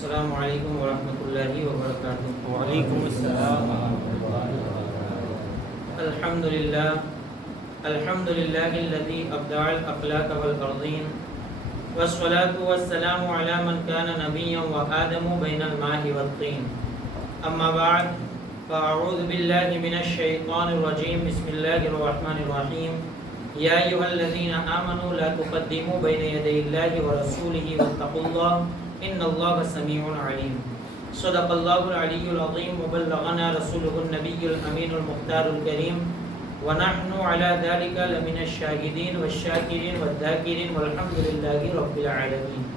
السلام علیکم ورحمۃ اللہ وبرکاتہ۔ وعلیکم السلام ورحمۃ اللہ وبرکاتہ۔ الحمد للہ الذی ابدع الاخلاق والارضین والصلاة والسلام علی من کان نبیا وآدم بین الماء والطین، اما بعد فاعوذ باللہ من الشیطان الرجیم، بسم اللہ الرحمن الرحیم۔ یا ایھا الذین آمنوا لا تقدموا بین یدی اللہ ورسولہ واتقوا اللہ ان اللہ سمیع علیم۔ صدق اللہ العلی العظیم وبلغنا رسولہ النبی الامین المختار الکریم، ونحن علی ذلک لمن الشاہدین والشاکرین والذاکرین والحمد للہ رب العالمین۔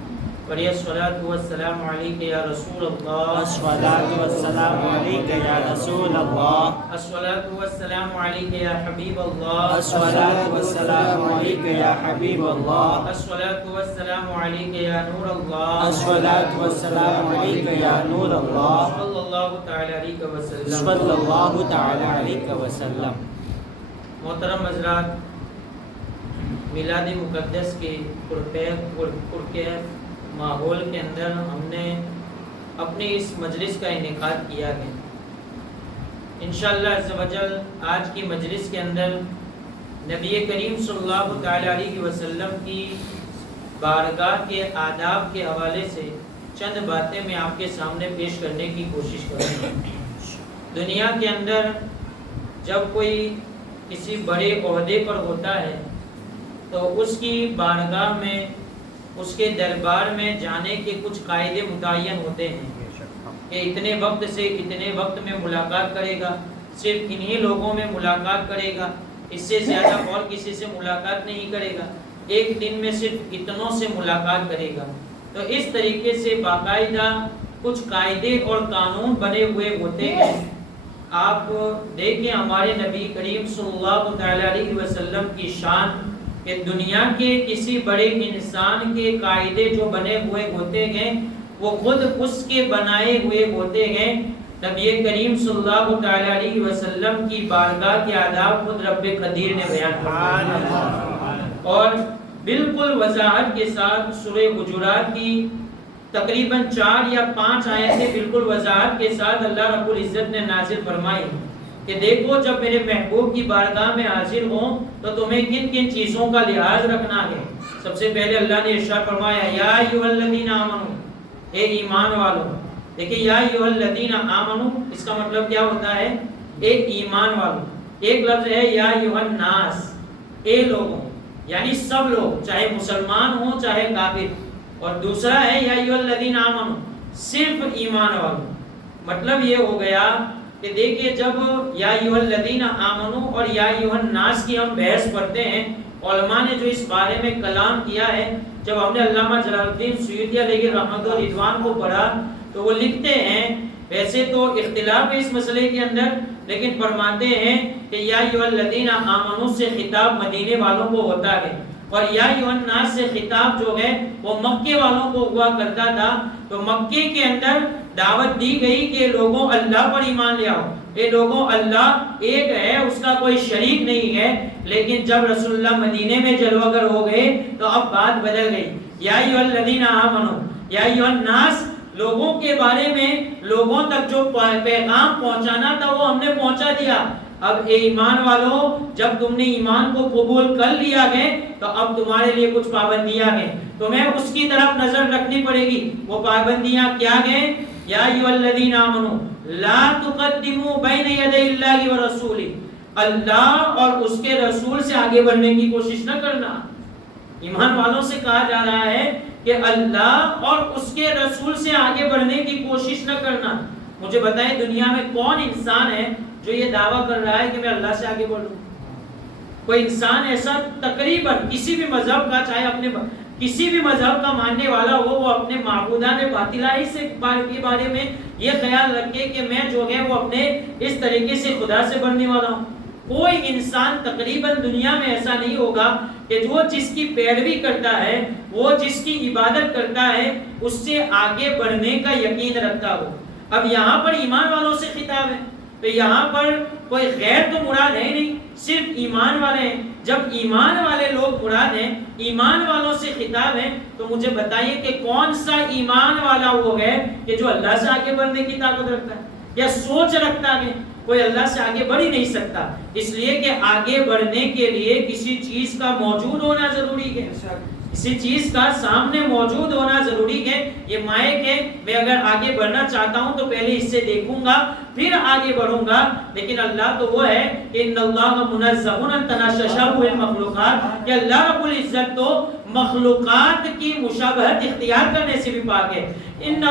ولی الصلاۃ والسلام علیک یا رسول اللہ، الصلاۃ والسلام علیک یا رسول اللہ، الصلاۃ والسلام علیک یا حبیب اللہ، الصلاۃ والسلام علیک یا حبیب اللہ، الصلاۃ والسلام علیک یا نور اللہ، الصلاۃ والسلام علیک یا نور اللہ، صلی اللہ تعالی علیہ وسلم۔ صلی اللہ تعالی علیہ وسلم۔ محترم حضرات، میلاد مقدس کے پرکیف ماحول کے اندر ہم نے اپنی اس مجلس کا انعقاد کیا ہے۔ انشاءاللہ عز و جل آج کی مجلس کے اندر نبی کریم صلی اللہ تعالی علیہ وسلم کی بارگاہ کے آداب کے حوالے سے چند باتیں میں آپ کے سامنے پیش کرنے کی کوشش کروں گا۔ دنیا کے اندر جب کوئی کسی بڑے عہدے پر ہوتا ہے تو اس کی بارگاہ میں، اس کے دربار میں جانے کے کچھ قاعدے متعین ہوتے ہیں کہ اتنے وقت سے اتنے وقت میں ملاقات کرے گا، صرف انہی لوگوں میں ملاقات کرے گا، اس سے زیادہ اور کسی سے ملاقات نہیں کرے گا، ایک دن میں صرف اتنوں سے ملاقات کرے گا۔ تو اس طریقے سے باقاعدہ کچھ قاعدے اور قانون بنے ہوئے ہوتے ہیں۔ آپ دیکھیں ہمارے نبی کریم صلی اللہ تعالی علیہ وسلم کی شان کہ دنیا کے کسی بڑے انسان کے قاعدے جو بنے ہوئے ہوتے ہیں وہ خود اس کے بنائے ہوئے ہوتے ہیں۔ نبی کریم صلی اللہ تعالی علیہ وسلم کی بارگاہ کے آداب خود رب قدیر نے بیان فرمائے، اور بالکل وضاحت کے ساتھ سورہ حجرات کی تقریباً 4 یا 5 آیتیں بالکل وضاحت کے ساتھ اللہ رب العزت نے نازل فرمائی کہ دیکھو جب میرے محبوب کی بارگاہ میں حاضر ہوں تو تمہیں کن کن چیزوں کا لحاظ رکھنا ہے۔ سب سے پہلے اللہ نے ارشاد فرمایا یا ایھا الذین آمنوا، اے ایمان والو۔ دیکھیں یا ایھا الذین آمنوا اس کا مطلب کیا ہوتا ہے؟ اے ایمان والو۔ ایک لفظ ہے یا ایھا الناس، اے لوگوں، یعنی سب لوگ، چاہے مسلمان ہوں چاہے کافر، اور دوسرا ہے یا ایھا الذین آمنوا، صرف ایمان والو۔ مطلب یہ ہو گیا کہ دیکھیے جب یا ایھا الذین آمنوا اور یا ایھا الناس کی ہم بحث پڑھتے ہیں، علماء نے جو اس بارے میں کلام کیا ہے، جب ہم نے علامہ جلال الدین سیوطی علیہ رحمۃ و رضوان کو پڑھا تو وہ لکھتے ہیں، ویسے تو اختلاف ہے اس مسئلے کے اندر، لیکن فرماتے ہیں کہ یا ایھا الذین آمنوا سے خطاب مدینے والوں کو ہوتا ہے، اور یا ایھا الناس سے خطاب جو ہے وہ مکے والوں کو ہوا کرتا تھا۔ تو مکے کے اندر دعوت دی گئی کہ لوگوں اللہ پر ایمان لے آؤ، اے لوگوں اللہ ایک ہے، اس کا کوئی شریک نہیں ہے۔ لیکن جب رسول اللہ مدینے میں جلوہ گر ہو گئے تو اب بات بدل گئی، یا ایھا الذین آمنوا، یا ایھا الناس، لوگوں کے بارے میں لوگوں تک جو پیغام پہنچانا تھا وہ ہم نے پہنچا دیا۔ اب اے ایمان والو، جب تم نے ایمان کو قبول کر لیا ہے تو اب تمہارے لیے کچھ پابندیاں ہیں، تمہیں اس کی طرف نظر رکھنی پڑے گی۔ وہ پابندیاں کیا ہیں؟ یا ایھا الذین آمنوا لا تقدموا بین یدی اللہ ورسولہ، اللہ اور اس کے رسول سے آگے بڑھنے کی کوشش نہ کرنا۔ ایمان والوں سے کہا جا رہا ہے کہ اللہ اور اس کے رسول سے آگے بڑھنے کی کوشش نہ کرنا۔ مجھے بتائیں دنیا میں کون انسان ہے جو یہ دعویٰ کر رہا ہے کہ میں اللہ سے آگے بڑھوں؟ کوئی انسان ایسا تقریباً کسی بھی مذہب کا، چاہے اپنے کسی بھی مذہب کا ماننے والا ہو، وہ اپنے معبودان باطلائی سے کے بارے میں یہ خیال رکھے کہ میں جو ہے وہ اپنے اس طریقے سے خدا سے بڑھنے والا ہوں۔ کوئی انسان تقریباً دنیا میں ایسا نہیں ہوگا کہ جو جس کی پیروی کرتا ہے، وہ جس کی عبادت کرتا ہے، اس سے آگے بڑھنے کا یقین رکھتا ہو۔ اب یہاں پر ایمان والوں سے خطاب ہے تو یہاں پر کوئی غیر تو مراد ہے نہیں، صرف ایمان والے ہیں؟ جب ایمان والے لوگ مراد ہیں، ایمان والوں سے خطاب ہے، تو مجھے بتائیے کہ کون سا ایمان والا وہ ہے کہ جو اللہ سے آگے بڑھنے کی طاقت رکھتا ہے یا سوچ رکھتا ہے؟ کوئی اللہ سے آگے بڑھ ہی نہیں سکتا، اس لیے کہ آگے بڑھنے کے لیے کسی چیز کا موجود ہونا ضروری ہے، کسی چیز کا سامنے موجود ہونا ضروری ہے۔ یہ مائک ہے، میں اگر آگے بڑھنا چاہتا ہوں تو پہلے اس سے دیکھوں گا پھر آگے بڑھوں گا، لیکن اللہ تو وہ ہے کہ ان اللہ منزہ ان تنششہ المخلوقات، کہ اللہ رب العزت تو مخلوقات کی مشابہت اختیار کرنے سے بھی پاک ہے۔ انہ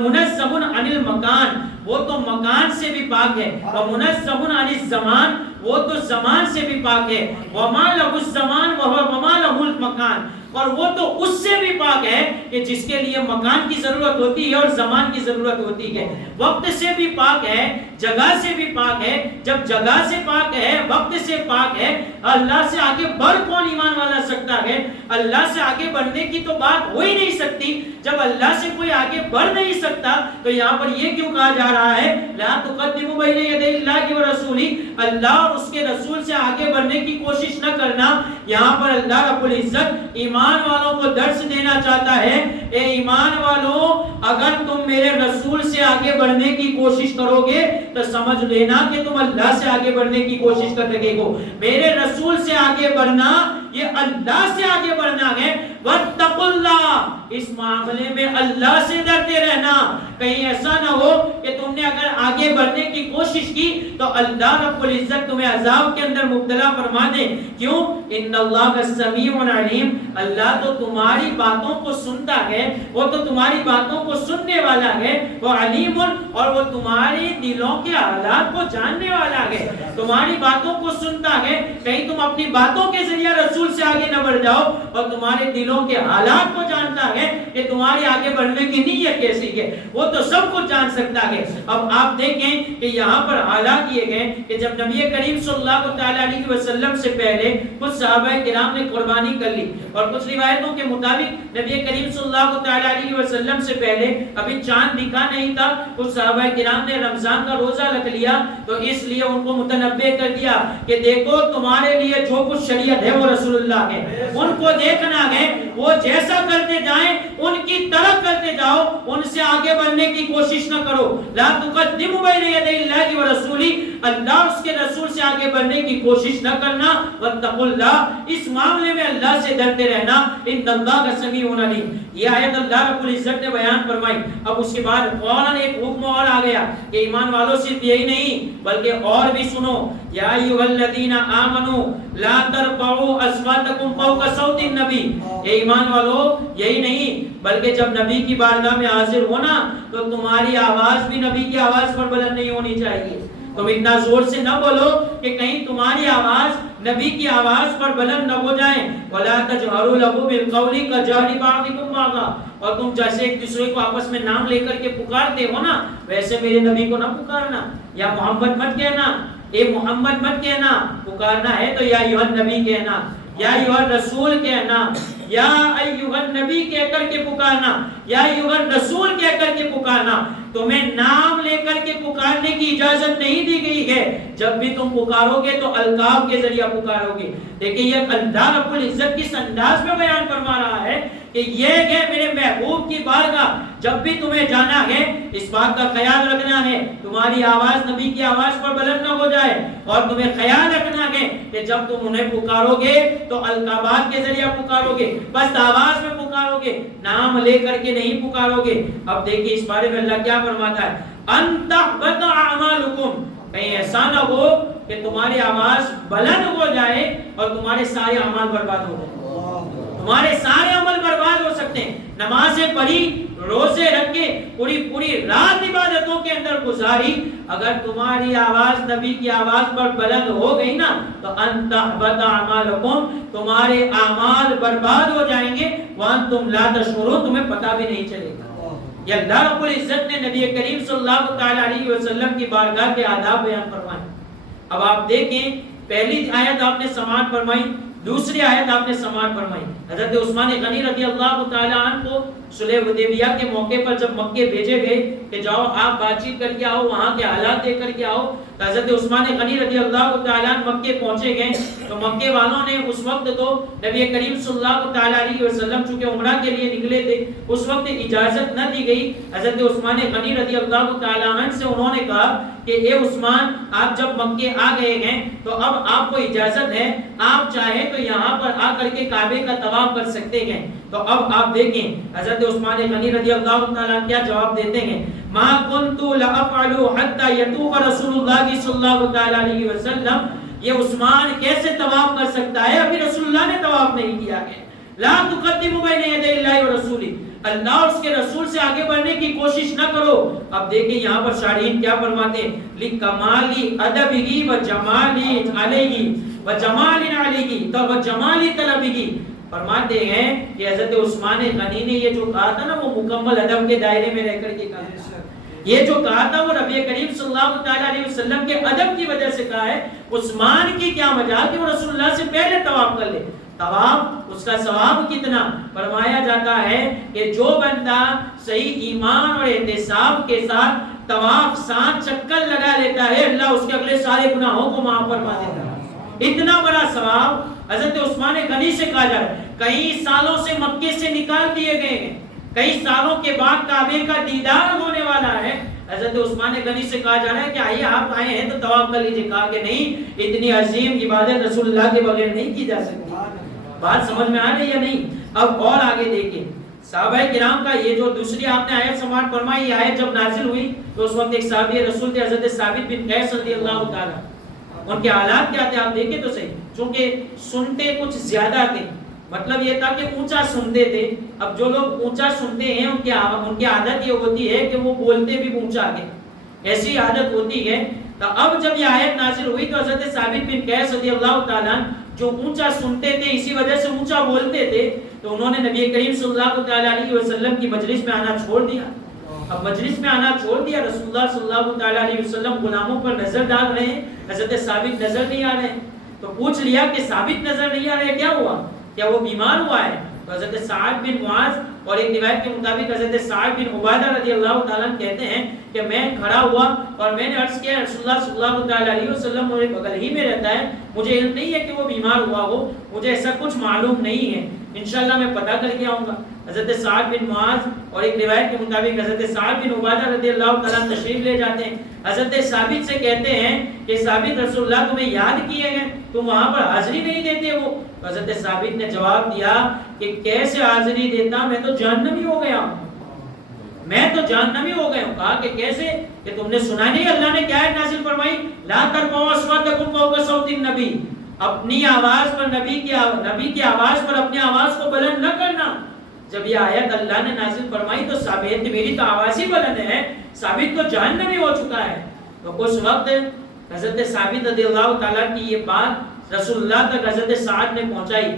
منزہ عن المکان، وہ تو مکان سے بھی پاک ہے، ومنزہ عن الزمان، وہ تو زمان سے بھی پاک ہے، وما لہ الزمان وما لہ المکان، اور وہ تو اس سے بھی پاک ہے کہ جس کے لیے مکان کی ضرورت ہوتی ہے اور زمان کی ضرورت ہوتی ہے، وقت سے بھی پاک ہے، جگہ سے بھی پاک ہے۔ جب جگہ سے پاک ہے، وقت سے پاک ہے، اللہ سے آگے بڑھ کون ایمان والا سکتا ہے؟ اللہ سے آگے بڑھنے کی تو بات ہو ہی نہیں سکتی۔ جب اللہ سے کوئی آگے بڑھ نہیں سکتا تو یہاں پر یہ کیوں کہا جا رہا ہے لا تقدموا بین یدی اللہ ورسولہ، اللہ اور اس کے رسول سے آگے بڑھنے کی کوشش نہ کرنا۔ یہاں پر اللہ رب العزت ایمان والوں کو درس دینا چاہتا ہے، اے ایمان والوں، اگر تم میرے رسول سے آگے بڑھنے کی کوشش کرو گے تو سمجھ لینا کہ تم اللہ سے آگے بڑھنے کی کوشش کر رہے ہو۔ میرے رسول سے آگے بڑھنا یہ اللہ سے آگے بڑھنا ہے۔ واتقوا اللہ، اس معاملے میں اللہ سے ڈرتے رہنا۔ کہیں ایسا نہ ہو کہ تم نے اگر آگے بڑھنے کی کوشش کی تو اللہ رب العزت تمہیں عذاب کے اندر مبتلا فرما دے۔ کیوں؟ ان اللہ سمیع علیم، اللہ تو تمہاری باتوں کو سنتا ہے، وہ تو تمہاری باتوں کو سننے والا ہے، وہ علیم، اور وہ تمہاری دلوں کے حالات کو جاننے والا ہے، تمہاری باتوں کو سنتا ہے۔ کہیں تم اپنی باتوں کے ذریعے رسول سے آگے نہ بڑھ جاؤ، اور تمہارے دلوں کے حالات کو جانتا ہے کہ تمہاری آگے بڑھنے کی نیت کیسی ہے، وہ تو سب کچھ جان سکتا ہے۔ اب آپ دیکھیں کہ یہاں پر حالات یہ گئے کہ جب نبی کریم صلی اللہ تعالی علیہ وسلم سے پہلے کچھ صحابہ کرام نے قربانی کر لی، اور کچھ روایتوں کے مطابق نبی کریم صلی اللہ تعالی علیہ وسلم سے پہلے ابھی چاند دکھا نہیں تھا، کچھ صحابہ کرام نے رمضان کا روزہ رکھ لیا، تو اس لیے ان کو متنبہ کر دیا کہ دیکھو تمہارے لیے جو کچھ شریعت ہے وہ رسول اللہ ہے، ان کو دیکھنا ہے، وہ جیسا کرتے جائیں ان کی طرح کرتے جاؤ، ان سے آگے بڑھنے کی کوشش نہ کرو۔ لا تقدموا بین یدی اللہ ورسولہ، اللہ اس کے رسول سے آگے بڑھنے کی کوشش نہ کرنا۔ واتقوا اللہ، اس معاملے میں اللہ سے ڈرتے رہنا۔ ان اللہ سمیع علیم، یہ آیت اللہ رب العزت نے بیان فرمائی۔ اب اس کے بعد فوراً ایک حکم اور آ گیا کہ ایمان والوں صرف یہی نہیں بلکہ اور بھی سنو، یا ایھا الذین آمنوا لا ترفعوا اصواتکم فوق صوت النبی، اے ایمان والو یہی نہیں بلکہ جب نبی کی بارگاہ میں حاضر ہونا تو تمہاری آواز بھی نبی کی آواز پر بلند نہیں ہونی چاہیے۔ تم اتنا زور سے نہ بولو کہ کہیں تمہاری آواز نبی کی آواز پر بلند نہ ہو جائیں۔ وَلَا تَجْهَرُوا لَهُ بِالْقَوْلِ كَجَهْرِ بَعْضِكُمْ بَعْضًا، اور تم جیسے ایک دوسرے کو آپس میں نام لے کر کے پکارتے ہو نا، ویسے میرے نبی کو نہ پکارنا، یا محمد مت کہنا، اے محمد مت کہنا، پکارنا ہے تو یا ایھا النبی کہنا، یا ایھا الرسول کہنا، یا ایھا النبی کہہ کر کے پکارنا، یا ایھا الرسول کہہ کر کے پکارنا۔ تمہیں نام لے کر کے پکارنے کی اجازت نہیں دی گئی ہے، جب بھی تم پکارو گے تو القاب کے ذریعہ پکارو گے۔ دیکھیں یہ اللہ رب العزت کس انداز میں بیان فرما رہا ہے کہ یہ ہے میرے محبوب کی بارگاہ، جب بھی تمہیں جانا ہے اس بات کا خیال رکھنا ہے تمہاری آواز نبی کی آواز پر بلند نہ ہو جائے، اور تمہیں خیال رکھنا ہے کہ جب تم انہیں پکارو گے تو القابات کے ذریعہ پکارو گے، بس آواز میں پکارو گے، نام لے کر کے نہیں پکارو گے۔ اب دیکھیں اس بارے میں اللہ کیا فرماتا ہے، ان تحبط اعمالکم، کہیں ایسا نہ ہو کہ تمہاری آواز بلند ہو جائے اور تمہارے سارے اعمال برباد ہو جائیں، تمہارے سارے عمل برباد ہو سکتے ہیں۔ نمازیں پڑھی، روزے رکھے، پوری رات عبادتوں کے اندر گزاری، اگر تمہاری آواز نبی کی آواز پر بلند ہو گئی نا تو ان تحبط اعمالکم، تمہارے اعمال برباد ہو جائیں گے، وانتم لا تشعرون، تمہیں پتہ بھی نہیں چلے گا۔ یہ اللہ رب العزت نے نبی کریم صلی اللہ تعالی علیہ وسلم کی بارگاہ کے آداب بیان فرمائے۔ اب آپ دیکھیں پہلی آیت آپ نے سماعت فرمائی، دوسری آیت آپ نے سماعت فرمائی۔ حضرت عثمان غنی رضی اللہ تعالی عنہ کو صلح حدیبیہ کے موقع پر جب مکے بھیجے گئے کہ جاؤ آپ بات چیت کر کے آؤ، وہاں کے حالات دیکھ کر کے آؤ، تو حضرت عثمان غنی رضی اللہ تعالیٰ عنہ مکے پہنچے گئے تو مکے والوں نے اس وقت تو نبی کریم صلی اللہ تعالیٰ علیہ وسلم چونکہ عمرہ کے لیے نکلے تھے اس وقت اجازت نہ دی گئی. حضرت عثمان غنی رضی اللہ تعالیٰ عنہ سے انہوں نے کہا کہ اے عثمان آپ جب مکے آ گئے ہیں تو اب آپ کو اجازت ہے آپ چاہیں تو یہاں پر آ کر کے کعبے کا طواف کر سکتے ہیں. تو اب آپ دیکھیں حضرت عثمان غنی رضی اللہ تعالیٰ کیا جواب دیتے ہیں ما كنت لافعل حتى يتوب رسول اللہ صلی اللہ تعالیٰ علیہ وسلم. یہ عثمان کیسے طواف کر سکتا ہے؟ ابھی رسول اللہ نے طواف نہیں کیا ہے. لا تقدموا بین یدی اللہ ورسولہ، اللہ اور اس کے رسول سے آگے بڑھنے کی کوشش نہ کرو. اب دیکھیں یہاں پر شارحین کیا فرماتے ہیں لکمال ادبہ وجمال علیہ وجمال علیہ وجمال طلبہ. فرماتے ہیں کہ حضرت عثمان غنی نے یہ جو کہا تھا نا وہ مکمل ادب کے دائرے میں رہ کر کے کہا تھا. یہ جو کہا تھا وہ نبی کریم صلی اللہ تعالیٰ علیہ وسلم کے ادب کی وجہ سے کہا ہے. عثمان کی کیا مجال کہ وہ رسول اللہ سے پہلے طواف کر لے. طواف اس کا ثواب کتنا؟ فرمایا جاتا ہے کہ جو بندہ صحیح ایمان اور احتساب کے ساتھ طواف 7 چکر لگا لیتا ہے اللہ اس کے اگلے سارے گناہوں کو معاف فرما دیتا ہے. اتنا بڑا ثواب حضرت عثمان غنی سے کہا جا رہا ہے. کئی سالوں سے مکے سے نکال دیے گئے ہیں، کئی سالوں کے بعد کعبے کا دیدار ہونے والا ہے. حضرت عثمان غنی سے کہا جا رہا ہے کہ آئیے آپ آئے ہیں تو طواف کر لیجیے. کہا کہ نہیں، اتنی عظیم عبادت رسول اللہ کے بغیر نہیں کی جا سکتی. بات سمجھ میں آ رہی ہے نہیں؟ اب اور آگے دیکھیں صحابہ کرام کا یہ جو دوسری آپ نے آیت سماعت فرمائی، یہ آیت جب نازل ہوئی تو اس وقت ایک صحابی رسول تھے حضرت ثابت بن قیس رضی اللہ تعالیٰ. ان کے حالات کیا تھے آپ دیکھیں تو صحیح. چونکہ سنتے کچھ زیادہ تھے، مطلب یہ تھا کہ اونچا سنتے تھے. اب جو لوگ اونچا سنتے ہیں ان کی عادت یہ ہوتی ہے کہ وہ بولتے بھی اونچا آگے، ایسی عادت ہوتی ہے. تو اب جب یہ آیت نازل ہوئی تو حضرت ثابت بن قیس رضی اللہ تعالیٰ جو اونچا سنتے تھے اسی وجہ سے اونچا بولتے تھے، تو انہوں نے نبی کریم صلی اللہ تعالیٰ علیہ وسلم کی مجلس میں آنا چھوڑ دیا. اب مجلس میں آنا چھوڑ دیا. رسول اللہ صلی اللہ تعالیٰ علیہ وسلم غلاموں پر نظر ڈال رہے ہیں، حضرت ثابت نظر نہیں آ رہے ہیں. تو پوچھ لیا کہ ثابت نظر نہیں آ رہے، کیا ہوا؟ کیا وہ بیمار ہوا ہے؟ تو حضرت سعد بن معاذ اور ایک روایت کے مطابق حضرت سعد بن عبادہ رضی اللہ تعالیٰ کہتے ہیں کہ میں کھڑا ہوا اور میں نے عرض کیا رسول اللہ صلی اللہ تعالیٰ علیہ وسلم میرے بغل ہی میں رہتا ہے، مجھے علم نہیں ہے کہ وہ بیمار ہوا ہو، مجھے ایسا کچھ معلوم نہیں ہے، انشاءاللہ میں پتہ کر کے آؤں گا. حضرت سعد بن معاذ اور ایک روایت کے مطابق حضرت سعد بن عبادہ رضی اللہ تعالیٰ تشریف لے جاتے ہیں. حضرت ثابت سے کہتے ہیں کہ ثابت رسول اللہ تمہیں یاد کیے ہیں، تم وہاں پر حاضری نہیں دیتے ہو. حضرت ثابت نے جواب دیا کہ کیسے حاضری دیتا، میں تو جہنمی ہو گیا ہوں، میں تو جہنمی ہو گیا ہوں. کہا کہ کیسے؟ کہ تم نے سنا نہیں اللہ نے کیا نازل فرمائی لا ترفعوا اصواتکم فوق صوت النبی، اپنی آواز پر نبی کی آواز پر اپنی آواز کو بلند نہ کرنا. جب یہ آیت اللہ نے نازل فرمائی تو ثابت میری تو آواز ہی بلند ہے، ثابت تو جہنمی ہو چکا ہے. تو اس وقت حضرت ثابت رضی اللہ تعالیٰ کی یہ بات رسول اللہ تک حضرت سعد نے پہنچائی.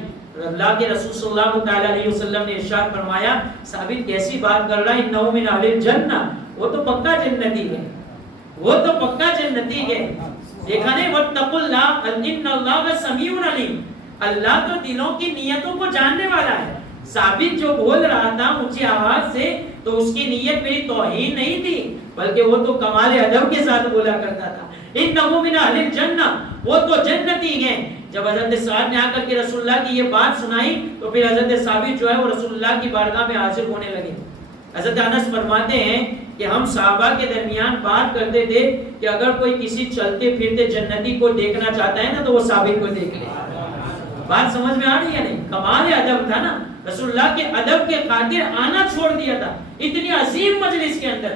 اللہ کے رسول صلی اللہ تعالیٰ علیہ وسلم نے ارشاد فرمایا ثابت کیسی بات کر رہا ہے، انہ من اہل الجنہ، وہ تو پکا جنتی ہے، وہ تو پکا جنتی ہے. دیکھا نہیں واتقوا اللہ ان اللہ سمیع علیم، اللہ تو دلوں کی نیتوں کو جاننے والا ہے. ثابت جو بول رہا تھا اونچی آواز سے تو اس کی نیت میری توہین نہیں تھی بلکہ وہ تو کمال ادب کے ساتھ بولا کرتا تھا. انہ من اہل الجنہ، وہ تو جنتی ہیں. جب حضرت سعد نے آ کر کے رسول اللہ کی یہ بات سنائی تو پھر حضرت ثابت جو ہے وہ رسول اللہ کی بارگاہ میں حاضر ہونے لگے. حضرت انس فرماتے ہیں کہ ہم صحابہ کے درمیان بات کرتے تھے کہ اگر کوئی کسی چلتے پھرتے جنتی کو دیکھنا چاہتا ہے نا تو وہ ثابت کو دیکھ لے. بات سمجھ میں آ رہی ہے نہیں؟ کمال ادب تھا نا، رسول اللہ کے ادب کے خاطر آنا چھوڑ دیا تھا اتنی عظیم مجلس کے اندر.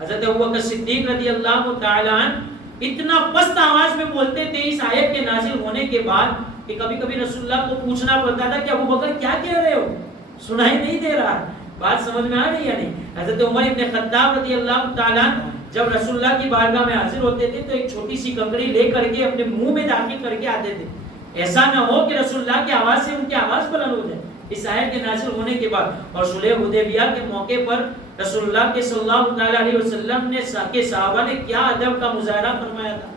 حضرت ابوبکر صدیق رضی اللہ تعالیٰ عنہ اتنا پست آواز میں بولتے تھے اس آیت کے نازل ہونے کے بعد کہ کبھی کبھی رسول اللہ کو پوچھنا پڑتا تھا کہ ابوبکر کیا کہہ رہے ہو، سنائی نہیں دے رہا. بات سمجھ میں آ رہی ہے نہیں؟ حضرت عمر ابن خطاب رضی اللہ تعالیٰ جب رسول اللہ کی بارگاہ میں حاضر ہوتے تھے تو ایک چھوٹی سی ککڑی لے کر کے اپنے منہ میں داخل کر کے آتے تھے، ایسا نہ ہو کہ رسول اللہ کی آواز سے ان کی آواز بلند ہو جائے. اس آیت کے نازل ہونے کے بعد اور صلح حدیبیہ کے موقع پر رسول اللہ کے صلی اللہ تعالیٰ علیہ وسلم نے صحابہ نے کیا ادب کا مظاہرہ فرمایا تھا.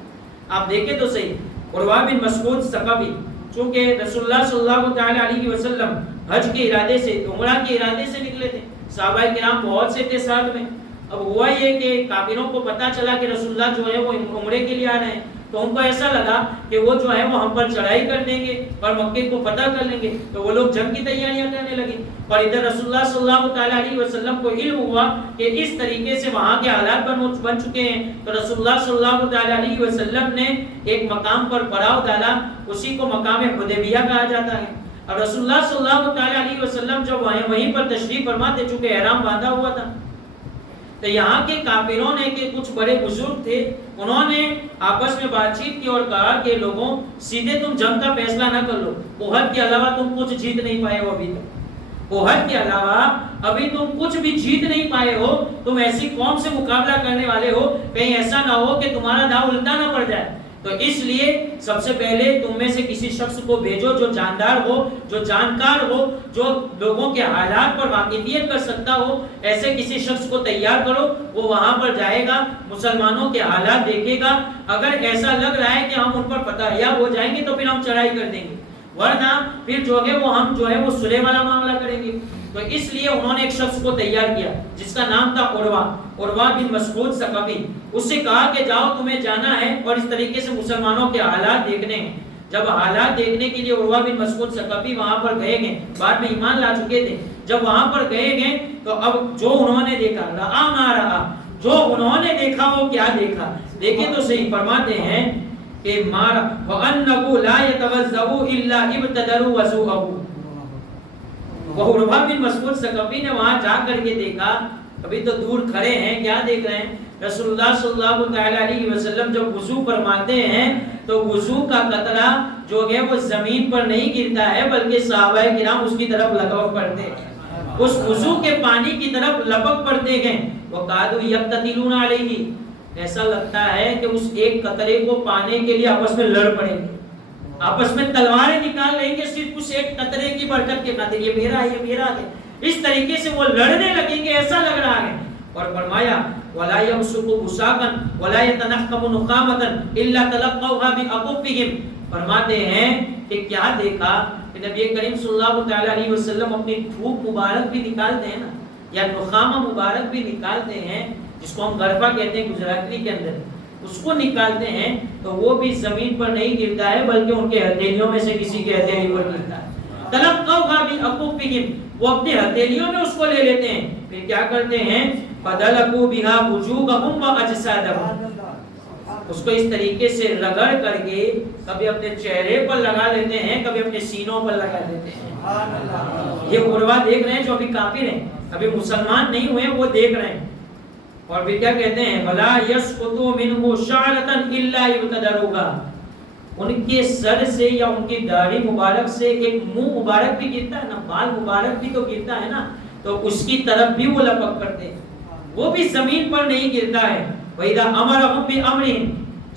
آپ دیکھیں تو صحیح. عروہ بن مسعود ثقفی چونکہ رسول اللہ صلی اللہ تعالیٰ علیہ وسلم حج کے ارادے سے عمرہ کے ارادے سے نکلے تھے، صحابہ کرام بہت سے تھے ساتھ میں. اب ہوا یہ کہ کافروں کو پتا چلا کہ رسول اللہ جو ہے وہ عمرے کے لیے آ رہے ہیں، تو ان کو ایسا لگا کہ وہ جو ہے وہ ہم پر چڑھائی کر دیں گے اور مکے کو فتح کر لیں گے، تو وہ لوگ جنگ کی تیاریاں کرنے لگے۔ اور ادھر رسول اللہ صلی اللہ تعالیٰ علیہ وسلم کو علم ہوا کہ اس طریقے سے وہاں کے حالات بن چکے ہیں، تو رسول اللہ صلی اللہ تعالیٰ علیہ وسلم نے ایک مقام پر پڑاؤ ڈالا، اسی کو مقام حدیبیہ کہا جاتا ہے۔ اور رسول اللہ صلی اللہ تعالیٰ علیہ وسلم جب وہیں پر تشریف فرما تھے، چونکہ احرام باندھا ہوا تھا، تو یہاں کے کافروں نے کہ کچھ بڑے بزرگ تھے، انہوں نے آپس میں بات چیت کی اور کہا کہ لوگوں سیدھے تم جنگ کا فیصلہ نہ کر لو، احد کے علاوہ تم کچھ جیت نہیں پائے ہو ابھی تک، احد کے علاوہ ابھی تم کچھ بھی جیت نہیں پائے ہو، تم ایسی قوم سے مقابلہ کرنے والے ہو، کہیں ایسا نہ ہو کہ تمہارا داؤ الٹا نہ پڑ جائے، تو اس لیے سب سے پہلے تم میں سے کسی شخص کو بھیجو جو جاندار ہو، جو جانکار ہو، جو لوگوں کے حالات پر واقفیت کر سکتا ہو، ایسے کسی شخص کو تیار کرو، وہ وہاں پر جائے گا، مسلمانوں کے حالات دیکھے گا، اگر ایسا لگ رہا ہے کہ ہم ان پر فتح یاب ہو جائیں گے تو پھر ہم چڑھائی کر دیں گے، ورنہ پھر جو ہے وہ ہم جو ہے وہ صلح والا معاملہ کریں گے۔ تو اس لیے انہوں نے ایک شخص کو تیار کیا جس کا نام تھا عروہ بن مسعود ثقفی، اس سے کہا کہ جاؤ تمہیں جانا ہے اور اس طریقے سے مسلمانوں کے حالات دیکھنے ہیں۔ جب حالات دیکھنے کے لیے عروہ بن مسعود ثقفی وہاں پر گئے گئے، بعد میں ایمان لا چکے تھے، جب وہاں پر گئے گئے تو اب جو انہوں نے دیکھا، رہا ما رہا، جو انہوں نے دیکھا وہ کیا دیکھا، دیکھیں تو صحیح، فرماتے ہیں کہ مارا وَأَنَّهُ لَا يَتَوَزَّهُ إِلَّا ابْتَدَرُوا وَزُوءَهُ۔ وہ عروہ بن مسعود ثقفی نے وہاں جا کر کے دیکھا، ابھی تو دور کھڑے ہیں، کیا دیکھ رہے ہیں؟ رسول اللہ صلی اللہ تعالیٰ علیہ وسلم جب وضو فرماتے ہیں تو وضو کا قطرہ جو ہے وہ زمین پر نہیں گرتا ہے، بلکہ صحابہ کرام اس کی طرف لپک پڑتے ہیں، اس وضو کے پانی کی طرف لپک پڑتے گئے، وَقَادُوا يَقْتَتِلُونَ عَلَيْهِ، ایسا لگتا ہے کہ اس ایک قطرے کو پانے کے لیے آپس میں لڑ پڑیں گے، آپس میں تلواریں نکال لیں گے صرف اس ایک قطرے کی برکت کے خاطر، یہ میرا ہے، اس طریقے سے وہ لڑنے لگیں گے، ایسا لگ رہا ہے۔ اور فرمایا وَلَا يَمْسُكُ بُسَاقًا وَلَا يَتَنَخَّمُ نُخَامَةً إِلَّا تَلَقَّوْهَا بِأَكُفِّهِمْ، فرماتے ہیں کہ کیا دیکھا کہ نبی کریم صلی اللہ تعالیٰ علیہ وسلم اپنی تھوک مبارک بھی نکالتے ہیں نا، یا نخامہ مبارک بھی نکالتے ہیں، جس کو ہم غرفہ کہتے ہیں گجراتی کے اندر، اس کو نکالتے ہیں تو وہ بھی زمین پر نہیں گرتا ہے، بلکہ ان کے ہتھیلیوں میں سے کسی کے ہتھیلی پر گرتا ہے۔ تلقوها بأكفهم، وہ اپنے ہتھیلیوں میں اس کو لے لیتے ہیں، پھر کیا کرتے ہیں؟ فدلقوا بها وجوههم واجسادهم، اس کو اس طریقے سے رگڑ کر کے کبھی اپنے چہرے پر لگا لیتے ہیں، کبھی اپنے سینوں پر لگا لیتے ہیں۔ یہ عروہ دیکھ رہے ہیں جو ابھی کافر ہیں، ابھی مسلمان نہیں ہوئے، وہ دیکھ رہے ہیں، اور پھر کیا کہتے ہیں؟ وَلَا يَسْقُطُ مِنْهُ شَعْرَةً إِلَّا يُبْتَدَرُوهَا، ان کے سر سے یا ان کی داڑھی مبارک سے ایک منہ مبارک بھی گرتا ہے نا، بال مبارک بھی تو گرتا ہے نا، تو اس کی طرف بھی وہ لپک کرتے ہیں، وہ بھی زمین پر نہیں گرتا ہے۔ وَإِذَا أَمَرَهُمْ بِأَمْرِهِمْ،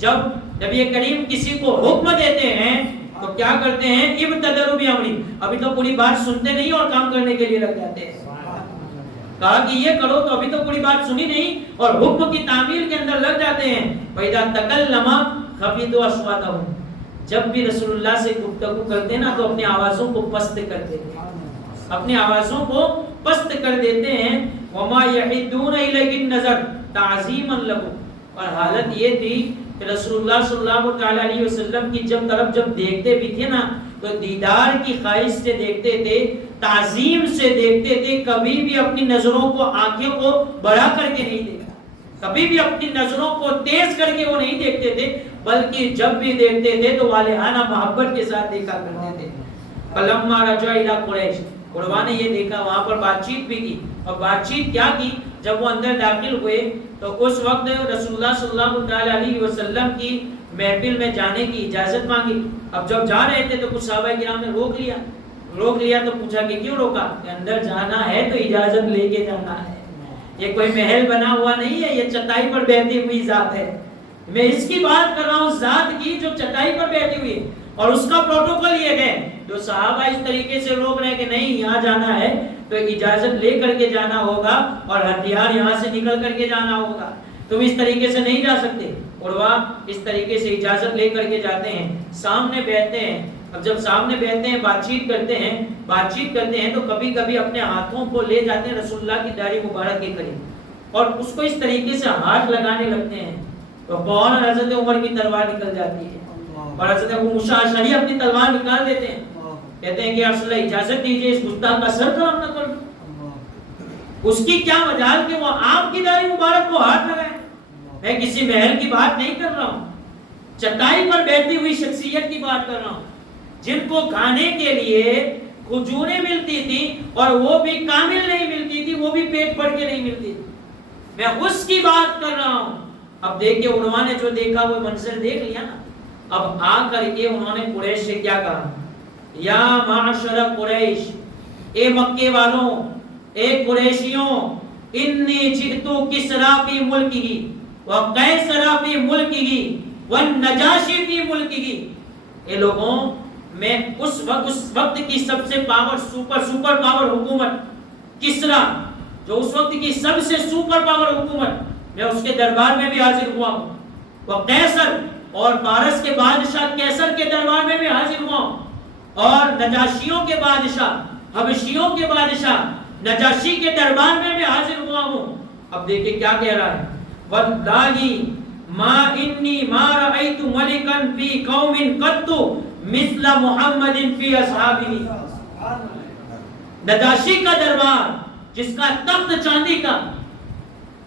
جب نبی کریم کسی کو حکم دیتے ہیں تو کیا کرتے ہیں؟ ابتدروا بِأَمْرِهِمْ، ابھی تو پوری بات سنتے نہیں اور کام کرنے کے لیے لگ جاتے ہیں، کہا کہ یہ کرو تو ابھی تو پوری بات سنی نہیں اور حکم کی تعمیل کے اندر لگ جاتے ہیں۔ وَإِذَا تَكَلَّمَ خَفِضُوا أَصْوَاتَهُمْ، جب بھی رسول اللہ سے گفتگو کرتے نا تو اپنی آوازوں کو پست کر دیتے ہیں، اپنی آوازوں کو پست کر دیتے ہیں۔ وَمَا يَحِدُّونَ إِلَيْهِ النَّظَرَ تَعْظِيمًا لَهُ، اور حالت یہ تھی کہ رسول اللہ صلی اللہ تعالیٰ علیہ وسلم کی طرف جب دیکھتے بھی تھے نا تو دیدار کی خواہش سے دیکھتے تھے، تعظیم سے دیکھتے تھے، کبھی بھی اپنی نظروں کو، آنکھوں کو بڑھا کر کے نہیں دیکھا، کبھی بھی اپنی نظروں کو تیز کر کے وہ نہیں دیکھتے تھے، بلکہ جب بھی دیکھتے تھے تو والہانہ محبت کے ساتھ دیکھا کرتے تھے۔ فَلَمَّا رَجَعَ إِلَىٰ قُرَيْشٍ، عروہ نے یہ دیکھا، وہاں پر بات چیت بھی کی، اور بات چیت کیا کی؟ جب وہ اندر داخل ہوئے تو اس وقت رسول اللہ صلی اللہ تعالیٰ علیہ وسلم کی محفل میں جانے کی اجازت مانگی۔ اب جب جا رہے تھے تو کچھ صحابہ کرام نے روک لیا تو پوچھا کہ کیوں روکا؟ کہ اندر جانا ہے تو اجازت لے کے جانا ہے، یہ کوئی محل بنا ہوا نہیں ہے، یہ چٹائی پر بیٹھی ہوئی ذات ہے، میں اس کی بات کر رہا ہوں، ذات کی جو چٹائی پر بیٹھی ہوئی ہے، اور اس کا پروٹوکول یہ ہے، جو صحابہ اس طریقے سے روک رہے ہیں کہ نہیں یہاں جانا ہے تو اجازت لے کر کے جانا ہوگا اور ہتھیار یہاں سے نکل کر کے جانا ہوگا، تم اس طریقے سے نہیں جا سکتے۔ عروہ اس طریقے سے اجازت لے کر کے جاتے ہیں، سامنے بیٹھتے ہیں، اب جب سامنے بیٹھتے ہیں بات چیت کرتے ہیں تو کبھی کبھی اپنے ہاتھوں کو لے جاتے ہیں رسول اللہ کی داڑھی مبارک کے قریب، اور اس کو اس طریقے سے ہاتھ لگانے لگتے ہیں تو فوراً حضرت عمر کی تلوار نکل جاتی ہے اور حضرت ابو موسیٰ اشعری اپنی تلوار نکال دیتے ہیں، کہتے ہیں کہ رسول اللہ اجازت دیجیے اس گستاخ کا سر قلم نہ کر دوں۔ اس کی کیا مجال کہ وہ آپ کی داڑھی مبارک کو ہاتھ لگائے؟ میں کسی محل کی بات نہیں کر رہا ہوں، چٹائی پر بیٹھی ہوئی شخصیت کی بات کر رہا ہوں جن کو کھانے کے لیے کھجوریں ملتی تھی اور وہ بھی کامل نہیں ملتی تھی، وہ بھی پیٹ بھر کے نہیں ملتی تھی، میں اس کی بات کر رہا ہوں۔ اب دیکھیں انہوں نے جو دیکھا وہ منظر دیکھ لیا نا، اب آ کر کے انہوں نے قریش سے کیا کہا، یا معاشر قریش، اے مکے والوں، اے قریشیوں، انی جئتو کسرا فی ملکی وقیصر فی ملکی والنجاشی فی ملکی، اے لوگوں میں اس وقت کی سب سے سپر پاور حکومت کسرا، جو اس وقت کی سب سے سپر پاور حکومت، میں اس کے دربار میں بھی حاضر ہوا ہوں، وقیصر اور فارس کے بادشاہ کیسر کے دربار میں بھی حاضر ہوا ہوں، اور نجاشیوں کے بادشاہ، حبشیوں کے بادشاہ نجاشی کے دربار میں بھی حاضر ہوا ہوں۔ اب دیکھیں کیا کہہ رہا ہے، واللہ ما انی ما رأیت ملکا فی قوم قط مثل محمد فی اصحابہ، نجاشی کا دربار جس کا تخت چاندی کا،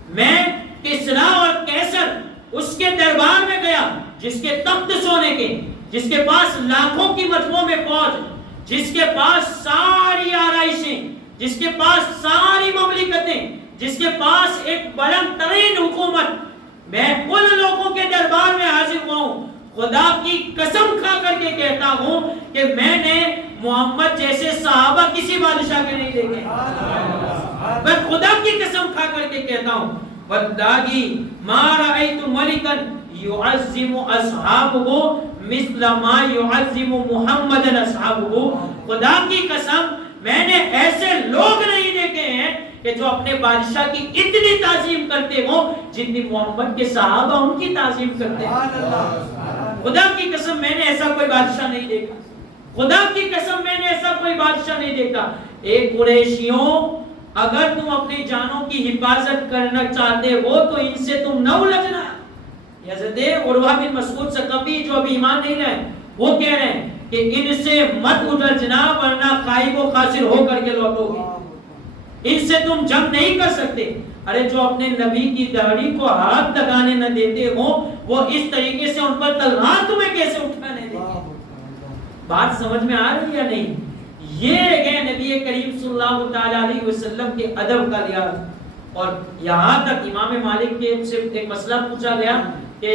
میں کسرا اور کیسر اس کے دربار میں گیا جس کے تخت سونے کے، جس کے پاس لاکھوں کی مجموع میں فوج، جس کے پاس ساری آرائشیں، جس کے پاس ساری مملکتیں، جس کے پاس ایک بلند ترین حکومت، میں ان لوگوں کے دربار میں حاضر ہوا ہوں۔ خدا کی قسم کھا کر کے کہتا ہوں کہ میں نے محمد جیسے صحابہ کسی بادشاہ کے نہیں دیکھے، میں خدا کی قسم کھا کر کے کہتا ہوں، واللہ ما رأیت ملکا یعظم اصحابہ مثل ما یعظم محمد اصحابہ، خدا کی قسم میں نے ایسے لوگ نہیں دیکھے ہیں کہ جو اپنے بادشاہ کی اتنی تعظیم کرتے ہوں جتنی محمد کے صحابہ ان کی تعظیم کرتے ہیں۔ خدا کی قسم میں نے ایسا کوئی بادشاہ نہیں دیکھا، خدا کی قسم میں نے ایسا کوئی بادشاہ نہیں دیکھا۔ اے قریشیوں، اگر تم اپنی جانوں کی حفاظت کرنا چاہتے ہو تو ان سے تم نہ الجھنا۔ حضرت عروہ بن مسعود ثقفی جو ابھی ایمان نہیں لائے وہ کہہ رہے ہیں کہ ان سے مت الجھنا ورنہ خائب و خاسر ہو کر کے لوٹو گے، ان سے تم جنگ نہیں کر سکتے۔ ارے جو اپنے نبی کی داڑھی کو ہاتھ لگانے نہ دیتے ہو وہ اس طریقے سے ان پر تلوار تمہیں کیسے اٹھانے دیں گے؟ بات سمجھ میں آ رہی ہے یا نہیں؟ یہ ہے نبی کریم صلی اللہ تعالی علیہ وسلم کے ادب کا لحاظ۔ اور یہاں تک امام مالک کے سے ایک مسئلہ پوچھا گیا کہ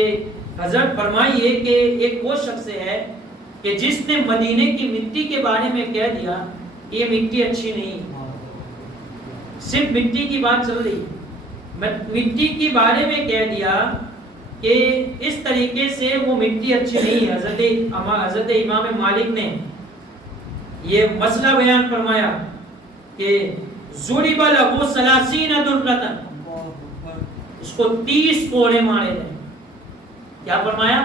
حضرت فرمائیے کہ ایک وہ شخص ہے کہ جس نے مدینے کی مٹی کے بارے میں کہہ دیا کہ یہ مٹی اچھی نہیں، صرف مٹی کی بات چل رہی، مٹی کے بارے میں کہہ دیا کہ اس طریقے سے وہ مٹی اچھی نہیں ہے۔ حضرت امام مالک نے یہ مسئلہ بیان فرمایا کہ ضرب له 30 درۃ، اس کو 30 کوڑے مارے جائیں۔ کیا فرمایا؟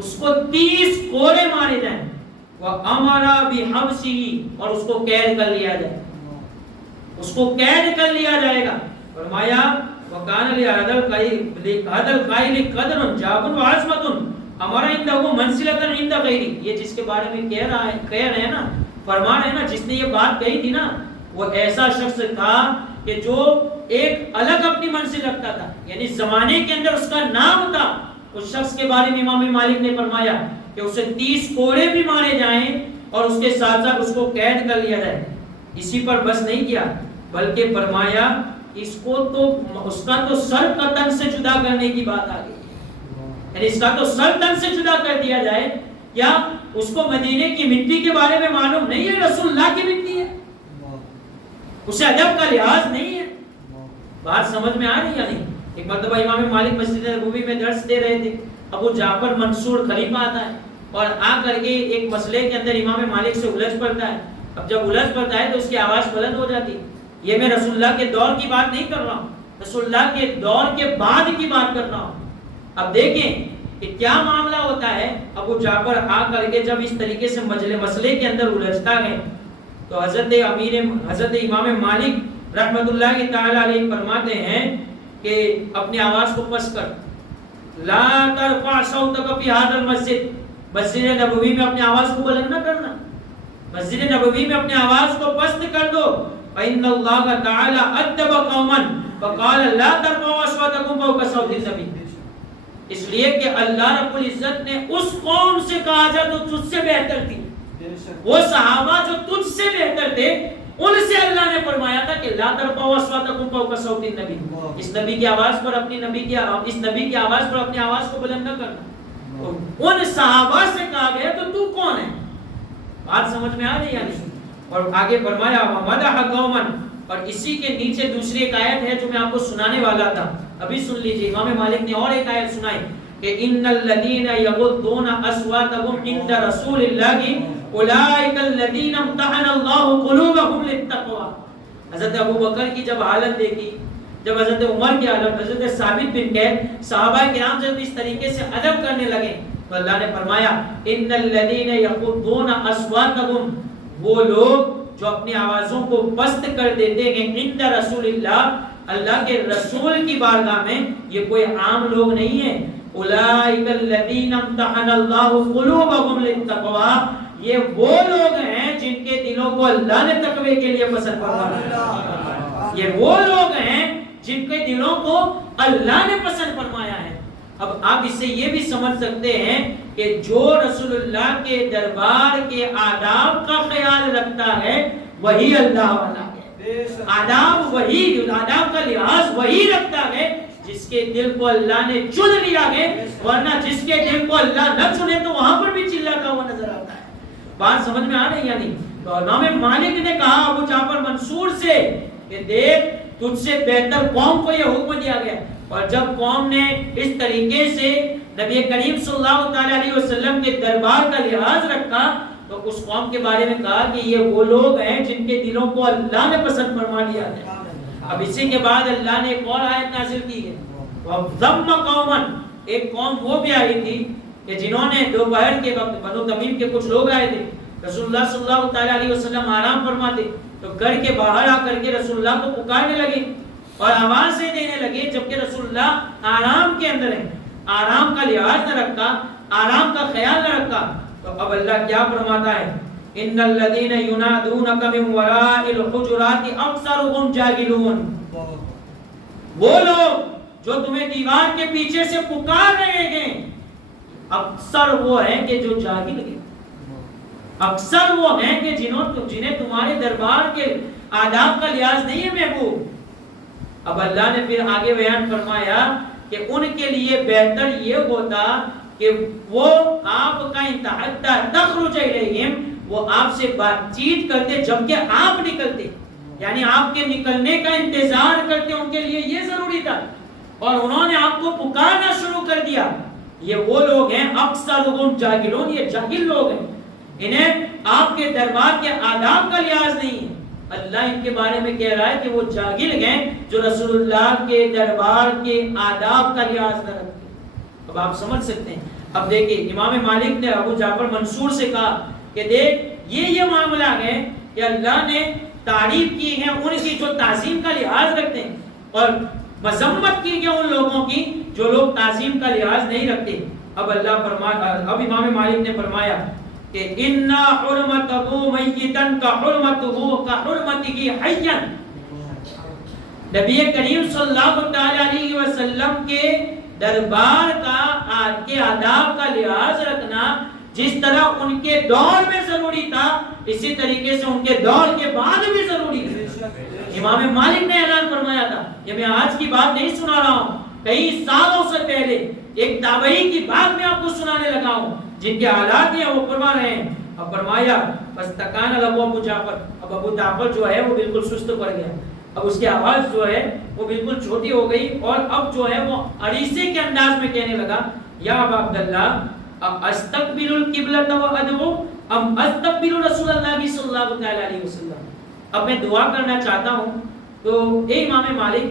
اس کو 30 کوڑے مارے جائیں، وَأَمَرَ بِحَبْسِهِ، اور اس کو قید کر لیا جائے، اس کو قید کر لیا جائے گا۔ فرمایا وَكَانَ لِهَذَا الْقَائِلِ قَدْرٌ جَابٌ وَعَظْمَةٌ أَمَرَ عِنْدَهُ مَنْزِلَةً عِنْدَ غَيْرِهِ، یہ جس کے بارے میں کہہ رہے ہیں نا، فرما رہے ہیں نا، جس نے یہ بات کہی تھی نا وہ ایسا شخص تھا کہ جو ایک الگ اپنی منزل رکھتا تھا، یعنی زمانے کے اندر اس کا نام تھا۔ اس شخص کے بارے میں امام مالک نے فرمایا کہ اسے 30 کوڑے بھی مارے جائیں اور اس کے ساتھ ساتھ اس کو قید کر لیا جائے۔ اسی پر بس نہیں کیا بلکہ فرمایا اس کا تو سر تن سے جدا کرنے کی بات آ گئی، یعنی اس کا تو سر تن سے جدا کر دیا جائے۔ کیا اس کو مدینے کی مٹی کے بارے میں معلوم نہیں ہے رسول اللہ کی مٹی ہے؟ اسے ادب کا لحاظ نہیں ہے؟ بات سمجھ میں آ رہی یا نہیں؟ ایک مرتبہ امام مالک مسجد نبوی میں درس دے رہے تھے، ابو جعفر منصور خلیفہ آتا ہے اور آ کر کے ایک مسئلے کے اندر امام مالک سے الجھ پڑتا ہے۔ اب جب الجھ پڑتا ہے تو اس کی آواز بلند ہو جاتی ہے۔ یہ میں رسول اللہ کے دور کی بات نہیں کر رہا ہوں، رسول اللہ کے دور کے بعد کی بات کر رہا ہوں۔ اب دیکھیں کہ کیا معاملہ ہوتا ہے۔ ابو جعفر آ کر کے جب اس طریقے سے مسئلے کے اندر الجھتا ہے تو حضرت امام مالک رحمت اللہ تعالی علیہ فرماتے ہیں کہ اپنی آواز کو پست کر، لا ترفع صوتک فی ھذا المسجد، مسجد نبوی میں اپنی آواز کو بلند نہ کرنا، مسجد نبوی میں اپنی آواز کو پست کر دو. فإن اللہ تعالی ادب قوما فقال لا ترفعوا اصواتکم فوق صوت النبی، اس لیے کہ اللہ رب العزت نے اس قوم سے کہا جا تو تجھ سے بہتر تھی، وہ صحابہ جو تجھ سے بہتر تھے ان سے اللہ نے فرمایا تھا کہ لا ترفعوا اصواتکم فوق صوت النبی، اس نبی کی آواز پر اپنی اس نبی کی آواز پر اپنی آواز کو بلند نہ کرنا. ان صحابہ سے کہا گیا تو کون ہے؟ بات سمجھ میں آ رہی ہے نہیں؟ اور آگے فرمایا ومدح قوما، اور اسی کے نیچے دوسری ایک آیت ہے جو میں آپ کو سنانے والا تھا، ابھی سن لیجئے. امام مالک نے اور ایک آیت سنائی کہ ان الذين يغضون اصواتهم عند رسول الله اولئک الذین امتحن اللہ قلوبهم للتقوى. حضرت ابو بکر کی جب حالت دیکھی، جب حضرت عمر کی حالت، حضرت ثابت بن قیس، صحابہ کرام جب اس طریقے سے ادب کرنے لگے تو اللہ نے فرمایا ان الذین یغضون اصواتهم، وہ لوگ جو اپنی آوازوں کو پست کر دیتے ہیں عند رسول اللہ، اللہ کے رسول کی بارگاہ میں، یہ کوئی عام لوگ نہیں ہیں. اولئک الذین امتحن اللہ قلوبهم للتقوى، یہ وہ لوگ ہیں جن کے دلوں کو اللہ نے تقوی کے لیے پسند فرمایا. یہ وہ لوگ ہیں جن کے دلوں کو اللہ نے پسند فرمایا ہے. اب آپ اس سے یہ بھی سمجھ سکتے ہیں کہ جو رسول اللہ کے دربار کے آداب کا خیال رکھتا ہے وہی اللہ والا ہے. آداب کا لحاظ وہی رکھتا ہے جس کے دل کو اللہ نے چن لیا ہے، ورنہ جس کے دل کو اللہ نہ چنے تو وہاں پر بھی چلاتا ہوا نظر آتا ہے. بات سمجھ میں آ رہی ہے یا نہیں؟ تو امام مالک نے کہا ابو جعفر منصور سے کہ دیکھ تجھ سے بہتر قوم کو یہ حکم دیا گیا، اور جب قوم نے اس طریقے سے نبی کریم صلی اللہ تعالی علیہ وسلم کے دربار کا لحاظ رکھا تو اس قوم کے بارے میں کہا کہ یہ وہ لوگ ہیں جن کے دلوں کو اللہ نے پسند فرما لیا ہے. اب اسی کے بعد اللہ نے ایک اور آیت نازل کی ہے، وَذَمَّ قَوْمًا، ایک قوم وہ بھی آئی تھی کہ جنہوں نے دوپہر کے وقت، بنو تمیم کے کچھ لوگ آئے تھے، رسول اللہ صلی اللہ تعالی علیہ وسلم آرام فرماتے تو گھر کے باہر آ کر کے رسول اللہ کو پکارنے لگے اور آوازیں دینے لگے، جبکہ رسول اللہ آرام کے اندر ہیں. آرام کا لحاظ نہ رکھا، آرام کا خیال نہ رکھا. تو اب اللہ کیا فرماتا ہے، ان الذين ينادونك من وراء الحجرات اکثرهم جاہلون، وہ لوگ جو تمہیں دیوار کے پیچھے سے پکار رہے ہیں اکثر وہ ہیں کہ جو جاہل ہیں، اکثر وہ ہیں کہ جنہیں تمہارے دربار کے آداب کا لحاظ نہیں ہے محبوب. اب اللہ نے پھر آگے بیان فرمایا کہ ان کے لیے بہتر یہ ہوتا کہ وہ آپ کا انتہا تخرج الیہم، وہ آپ سے بات چیت کرتے جبکہ آپ نکلتے، یعنی آپ کے نکلنے کا انتظار کرتے، ان کے لیے یہ ضروری تھا، اور انہوں نے آپ کو پکارنا شروع کر دیا. یہ وہ لوگ ہیں اکثرهم جاہلون، یہ جاہل لوگ ہیں، انہیں آپ کے دربار کے آداب کا لحاظ نہیں ہے. اللہ ان کے بارے میں کہہ رہا ہے کہ وہ جاہل ہیں جو رسول اللہ کے دربار کے آداب کا لحاظ نہ رکھتے. اب آپ سمجھ سکتے ہیں. اب دیکھیں امام مالک نے ابو جعفر منصور سے کہا کہ دیکھ یہ معاملہ ہے کہ اللہ نے تعریف کی ہے ان کی جو تعظیم کا لحاظ رکھتے ہیں، اور مذمت کی ہے ان لوگوں کی جو لوگ تعظیم کا لحاظ نہیں رکھتے. اب امام مالک نے فرمایا کہ اِنَّا حُرْمَتَهُ مَيِّتًا كَحُرْمَتِهُ كَحُرْمَتِهِ حَيًّا، نبی کریم صلی اللہ تعالی علیہ وسلم کے دربار کے آداب کا لحاظ رکھنا جس طرح ان کے دور میں ضروری تھا، اسی طریقے سے ان کے دور کے بعد بھی ضروری ہے. امام مالک نے اعلان فرمایا تھا، یہ میں آج کی بات نہیں سنا رہا ہوں، کئی سالوں سے پہلے ایک تابعی کی بات میں آپ کو سنانے لگا ہوں جن کے حالات ہیں وہ فرما رہے ہیں. اب فرمایا فاستکان له ابو جعفر، اب ابو جعفر جو ہے وہ بالکل سست پڑ گیا، اب اس کی آواز جو ہے وہ بالکل چھوٹی ہو گئی، اور اب جو ہے وہ عریضے کے انداز میں کہنے لگا یا ابا عبداللہ استقبل القبلۃ وادعو ام استقبل رسول اللہ صلی اللہ علیہ وسلم. اب میں دعا کرنا چاہتا ہوں تو اے امام مالک